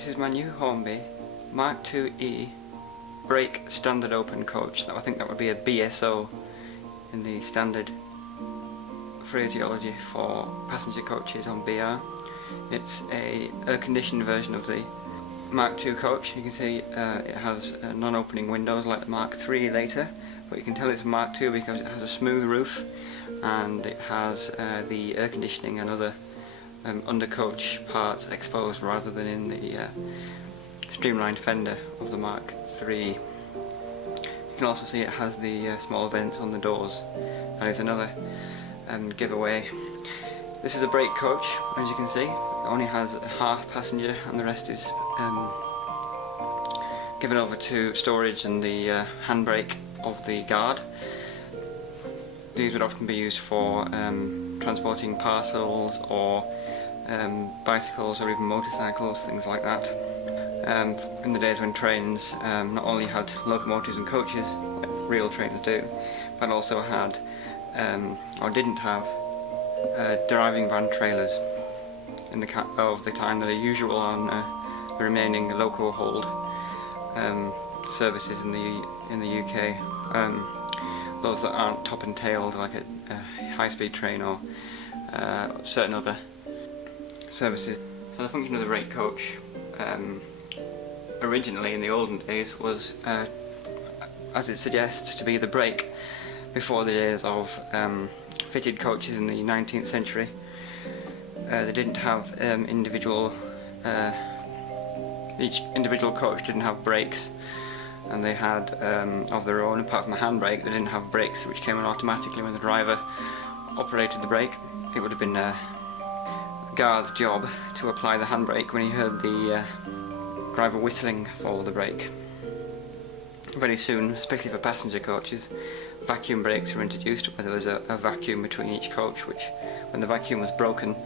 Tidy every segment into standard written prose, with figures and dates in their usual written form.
This is my new Hornby Mk2E brake standard open coach. I think that would be a BSO in the standard phraseology for passenger coaches on BR. It's a air-conditioned version of the Mk2 coach. You can see it has non-opening windows like the Mk3 later, but you can tell it's a Mk2 because it has a smooth roof and it has the air conditioning and other undercoach parts exposed rather than in the streamlined fender of the Mk3. You can also see it has the small vents on the doors. That is another giveaway. This is a brake coach, as you can see. It only has a half passenger and the rest is given over to storage and the handbrake of the guard. These would often be used for transporting parcels or bicycles or even motorcycles, things like that. In the days when trains not only had locomotives and coaches, like real trains do, but also had, or didn't have, driving van trailers of the kind that are usual on the remaining loco hold services in the UK. Those that aren't top and tailed, like a high-speed train or certain other services. So the function of the brake coach originally in the olden days was, as it suggests, to be the brake before the days of fitted coaches in the 19th century. They didn't have each individual coach didn't have brakes, and they had of their own. Apart from a handbrake, they didn't have brakes which came on automatically when the driver operated the brake. It would have been a guard's job to apply the handbrake when he heard the driver whistling for the brake. Very soon, especially for passenger coaches, vacuum brakes were introduced, where there was a vacuum between each coach, which, when the vacuum was broken,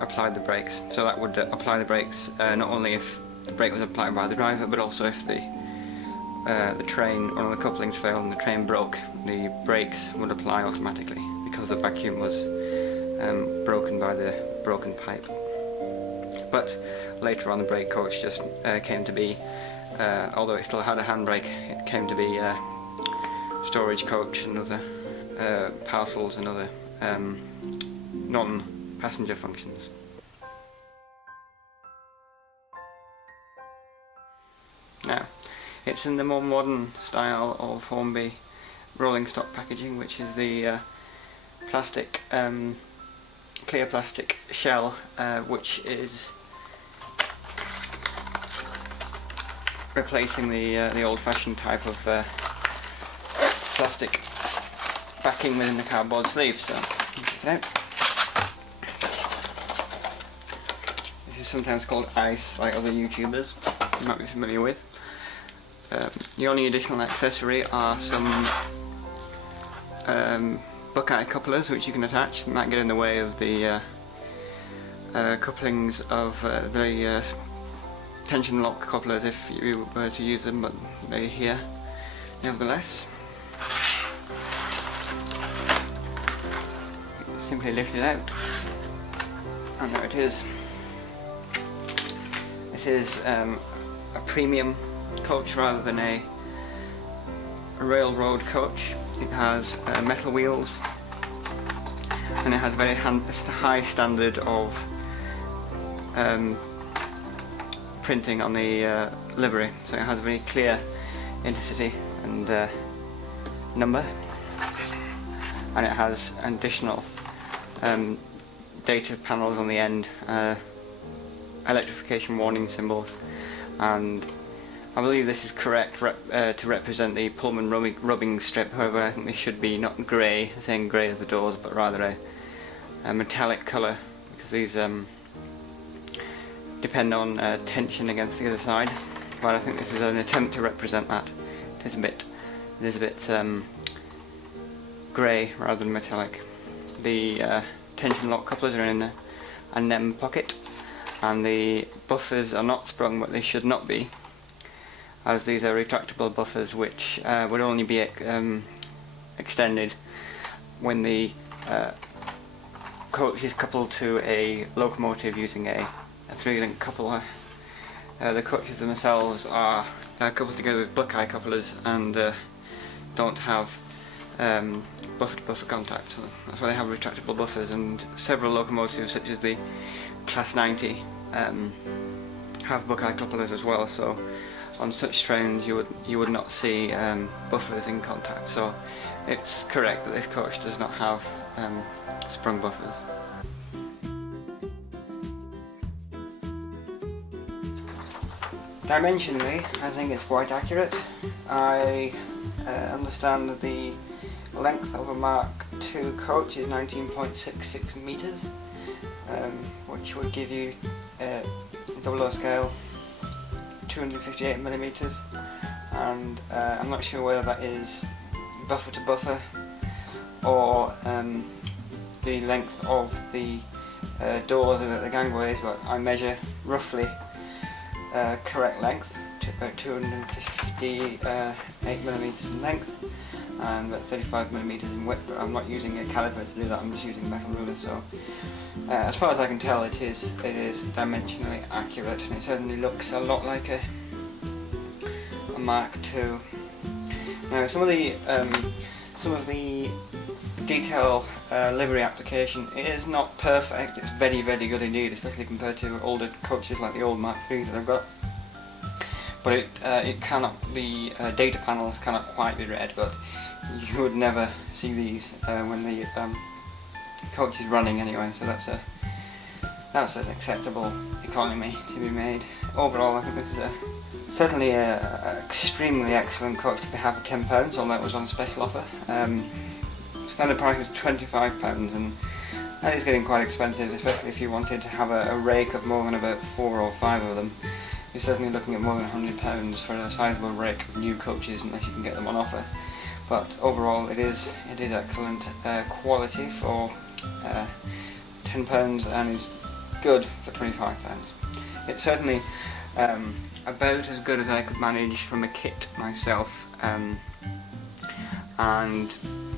applied the brakes. So that would apply the brakes not only if the brake was applied by the driver, but also if the train, one of the couplings failed and the train broke, the brakes would apply automatically because the vacuum was broken by the broken pipe. But later on, the brake coach just came to be, although it still had a handbrake, it came to be a storage coach and other parcels and other non-passenger functions. Now, it's in the more modern style of Hornby rolling stock packaging, which is the plastic, clear plastic shell, which is replacing the old-fashioned type of plastic backing within the cardboard sleeve. So, check it out. This is sometimes called ice, like other YouTubers you might be familiar with. The only additional accessory are some buckeye couplers which you can attach. They might get in the way of the couplings of the tension lock couplers if you were to use them, but they're here nevertheless. Simply lift it out, and there it is. This is a premium coach rather than a railroad coach. It has metal wheels, and it has a very high standard of printing on the livery. So it has a very clear Intercity and number, and it has additional data panels on the end, electrification warning symbols, and I believe this is correct to represent the Pullman rubbing strip. However, I think this should be not grey, saying grey as the doors, but rather a metallic colour, because these depend on tension against the other side. But I think this is an attempt to represent that. It is a bit grey rather than metallic. The tension lock couplers are in a NEM pocket, and the buffers are not sprung, but they should not be, as these are retractable buffers which would only be extended when the coach is coupled to a locomotive using a 3-link coupler. The coaches themselves are coupled together with Buckeye couplers and don't have buffer-to-buffer contact, so that's why they have retractable buffers, and several locomotives such as the Class 90 have Buckeye couplers as well, so on such trains you would not see buffers in contact, so it's correct that this coach does not have sprung buffers. Dimensionally, I think it's quite accurate. I understand that the length of a Mk2 coach is 19.66 meters, which would give you 00 scale 258 millimeters, and I'm not sure whether that is buffer to buffer or the length of the doors and the gangways, but I measure roughly correct length, to about 258 millimeters in length and about 35 millimeters in width, but I'm not using a caliper to do that, I'm just using a metal ruler, so as far as I can tell it is dimensionally accurate, and it certainly looks a lot like a Mk2. Now some of the detail livery application is not perfect. It's very, very good indeed, especially compared to older coaches like the old Mk3s that I've got. But it cannot, the data panels cannot quite be read, but you would never see these when the coach is running anyway, so that's an acceptable economy to be made. Overall, I think this is certainly an extremely excellent coach to have for £10, although it was on a special offer. Standard price is £25, and that is getting quite expensive, especially if you wanted to have a rake of more than about 4 or 5 of them. You're certainly looking at more than £100 for a sizable rake of new coaches, unless you can get them on offer. But overall, it is excellent quality for £10 and is good for £25. It's certainly about as good as I could manage from a kit myself, and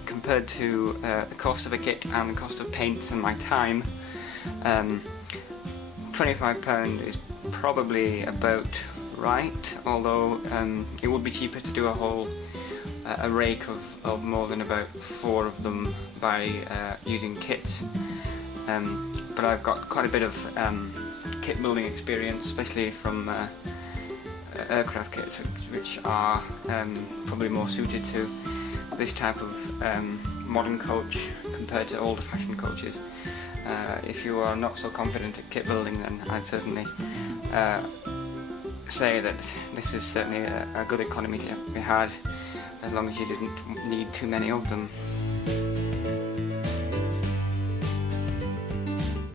compared to the cost of a kit and the cost of paints and my time, £25 is probably about right, although it would be cheaper to do a rake of more than about 4 of them by using kits. But I've got quite a bit of kit building experience, especially from aircraft kits, which are probably more suited to this type of modern coach compared to old-fashioned coaches. If you are not so confident at kit building, then I'd certainly say that this is certainly a good economy to be had, as long as you didn't need too many of them.